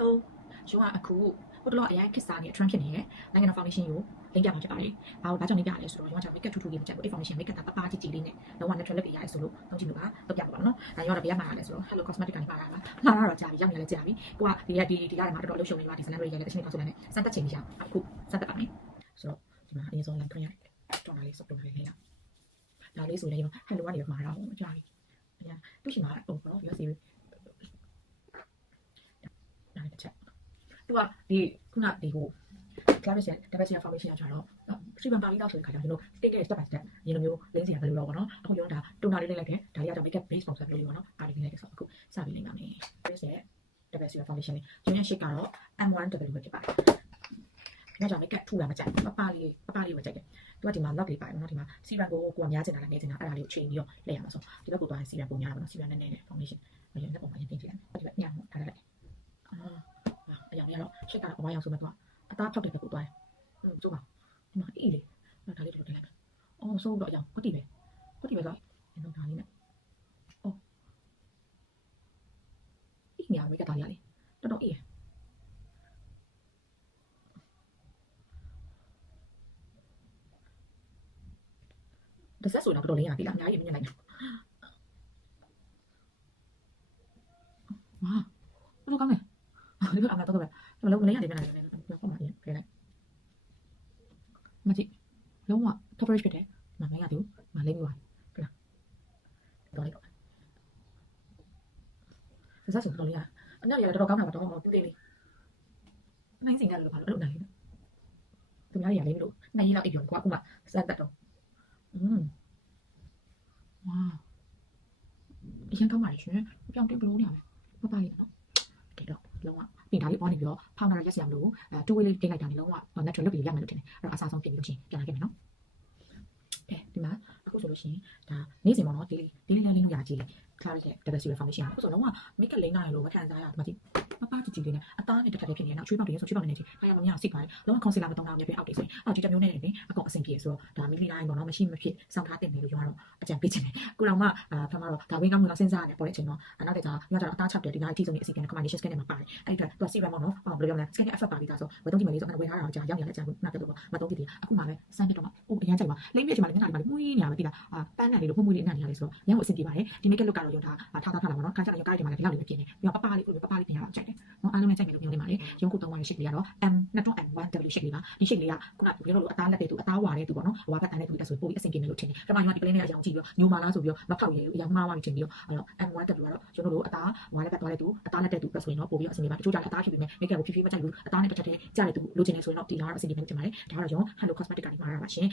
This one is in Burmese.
Hello ရုံးကအခုဟိုတလောအရင်ခစ်စားနေ trend ဖြစ်နေတယ်နိုင်ငံတော် foundation ကိုလင်းပြမှာဖြစ်ပါတယ်။ဘာကြောင့်လင်းပြရလဲဆိုတော့ရုံးကကျွန်တော် makeup ထူထူလေးမချက်ဘူး foundation makeup ကပပကြီးကြီးလေးနဲ့လုံးဝ natural look ရရဆိုလို့တောင်းကြည့်လို့ပါတော့ပြပါပါနော်။ဒါရောတော့ဘယ်မှာရလဲဆိုတော့ Hello Cosmetic ကနေပါတာပါ။မှာတော့ကြာပြီရောက်နေလဲကြာပြီ။ကိုကဒီရမှာတော်တော်လှုပ်ရှုံနေပါဒီဇလန်တွေရလဲတစ်ချိန်ကောက်ဆိုလည်းစမ်းတက်ချိန်ကြီးရအခုစမ်းတက်ပါမယ်။ဆိုတော့ဒီမှာအရင်ဆုံးလမ်းခွင့်ရတယ်။တော်တော်လေးစုပ်တော်လေးလေးရ။ဒါလေးဆိုလည်းHello ကနေမှာတော့ကြာပြီ။ညာသူရှိမှာတော့ပေါ့ရောစီဒါတစ်ချက်သူကဒီခုနဒီကို Clarence Diversity Foundation ကကျတော့စီမံပါပြီးတော့ဆိုတဲ့ခါကျတော့ကျွန်တော် step by step ဒီလိုမျိုးလင်းစီရဘယ်လိုတော့ပေါ့နော်အခုရောဒါတိုနာလေးလိုက်တယ်ဒါလေးကတော့ makeup base ပုံစံမျိုးလေးပေါ့နော်အားလေးလိုက်တယ်ဆိုတော့အခုစပြီးလိမ့်ပါမယ် Clarence Diversity Foundation လေးကျွန်တော်ရှစ်ကတော့ M1W ပဲဖြစ်ပါတယ်ဒါကြောင့် makeup ထူလာမကြိုက်ပပလေးပဲကြိုက်တယ်သူကဒီမှာ lock လေးပါတယ်နော်ဒီမှာ serum ကိုကိုများချင်တာလည်းနေချင်တာအဲ့ဒါလေးကိုချိန်ပြီးတော့လဲရမှာဆိုဒီဘက်ကိုသွားရင် serum ပုံများတာပေါ့နော် serum နဲ့ foundation အဲ့ဒီပုံမှန်ရင်တင်ကြည့်တယ်ဒီဘက်ညံ့ထားလိုက်အရောင်လေးကတော့ရှစ်ကတော့အဝါရောင်ဆိုမှတော့အသားဖောက်တဲ့ဘက်ကိုသွားတယ်စိုးပါဒီမှာအေးလေဒါလေးတို့တင်လိုက်မယ်အော်စိုးတော့အရောင်ကွတိပဲဆိုတော့ဒါလေးနဲ့အော်အေးညာဝေးကတားရလေတော်တော်အေးဒါဆက်ဆိုတာတော်တော်လေးရပြီလားအများကြီးမြင်လိုက်တယ်ဝါဘယ်လိုကောင်းလဲဒီကအမှတော့ပဲကျွန်တော်လုံးမလေးရတယ်ပြန်လာတယ်ပြောမှရင်ဖယ်လိုက်မကြည့်လုံးဝ coverage ဖြစ်တယ်မမရသေးဘူးမလေးမျိုးပါခလားတော်လိုက်တော့ဆက်ဆိုတော်လေးကအညရတော်တော်ကောင်းတာပါတော့ပြူလေးလေးနိုင်စင်ရတယ်လို့ဘာလို့အဲ့လိုနိုင်လဲသူများရလေးလို့နိုင်ရတော့အိပ်ပြောကွာအခုမှစမ်းတက်တော့ဝါအရင်ကောင်းပါလေရှင်ပြောင်းတင်ဘလို့နေရမယ်ပပလေးနော်ကဲတော့လုံးဝပြင်ထားလေးပေါ်နေပြီးတော့ဖောင်းတာရက်စရာမလိုတူဝေးလေးတင်လိုက်တာနေလုံးဝ natural look လေးရမယ်လို့ထင်တယ်အဲ့တော့အစားဆုံးပြင်ပြီးလို့ချင်းပြန်လာခဲ့မယ်နော်ကဲဒီမှာအခုဆိုလို့ရှိရင်ဒါနေ့စဉ်ပေါ့နော်ဒီလေးလင်းလို့ရကြည့်လေ Clarence Diversity Foundation အခုဆိုလုံးဝ makeup လိမ့်နာရလို့မခံစားရဘူးဒီမှာကြည့်ပပကြီးလေးနဲ့အသားနဲ့တစ်ထပ်ဖြစ်နေတော့ချွေးပေါက်တွေဆိုချွေးပေါက်နေနေချင်းခါရမမြစိတ်ပါတယ်လုံးဝ concealer မတုံးတာမြက်ပဲအောက်တွေဆိုရင်အောက်ဒီတစ်မျိုးနဲ့နေအကောင်အဆင်ပြေဆိုတော့ဒါမိမိတိုင်းပေါ့နော်မရှိမဖြစ်စောင့်ထားတင်တယ်လို့ပြောတော့အကြံပေးချင်တယ်ကိုတော်မှဖမ်းမတော့ဒါဝင်းကောင်းမှုတော့စဉ်းစားရတယ်ပေါ်တဲ့အချိန်တော့နောက်တဲ့ကညကျတော့အသားချက်တယ်ဒီနားအထိဆုံးနေအစီအစဉ် combination skin နဲ့မှာပါတယ်အဲ့ဒီအတွက်သူက serum ပေါ့နော်ဘယ်လိုပြောမလဲ skin နဲ့ effect ပါပြီးသားဆိုဝယ်သုံးကြည့်မယ်လေဆိုတော့ဝယ်ထားတာတော့ကြာရောက်နေတဲ့အကြံကိုနောက်ပြတော့မသုံးကြည့်သေးအခုမှပဲစမ်းတက်တော့မှအိုးအရန်ကြိုက်ပါလိမ့်ပြချင်ပါလေမျက်နှာလေးပါလေမှုရင်းနေရပဲတိလားပန်းနဲ့လေးလို့မှုလေးအနံ့နေရလေဆိုတော့ညကိုအဆင်ပြေပါတယ်ဒီ makeup look ကတော့ရုံထားထားပါတော့ခါကျတော့ရုံကားတွေမှာလည်းဒီလောက်လေးပဲပြင်နေပြီးတော့ပပလေးပြင်ရတာကြိုက်တယ်နော်အားလုံးနဲ့ကြိုက်မယ်လို့ပြောနေပါလေရုံကိုသုံးဝါရရှိလေးကတော့ M2M1W ရှိလေးပါဒီရှိလေးကခုနကပြောလို့အသားလက်တဲ့သူအသားဝါတဲ့သူပေါ့နော်ဝါဘတ်တန်းတဲ့သူတက်ဆိုပို့ပြီးအဆင်ပြေမယ်လို့ထင်တယ်ဒါမှညဒီ plan နဲ့အရောင်ကြည့်ပြီးညိုမာလားဆိုပြီးမဖောက်ရဘူးအရောင်မှားဝါပြီးထင်ပြီးတော့အဲ့တော့ M1W ကတော့ကျွန်တော်တို့အသားဝါလက်ဘတ်သွားတဲ့သူအသားလက်တဲ့သူပဲဆိုရင်တော့ပို့ပြီးအဆင်ပြေပါတချို့ကြလည်းအသားဖြစ်ပြီးမယ် makeup ကိုဖြည်းဖြည်းမကြိုက်ဘူးအသားနဲ့တစ်ထပ်တည်းကြားတဲ့သူလိုချင်နေဆိုရင်တော့ဒီဟာကတော့အဆင်ပြေမယ်လို့ထင်ပါတယ်ဒါကတော့ရုံ Hello Cosmetic ကနေမှာရပါရှင်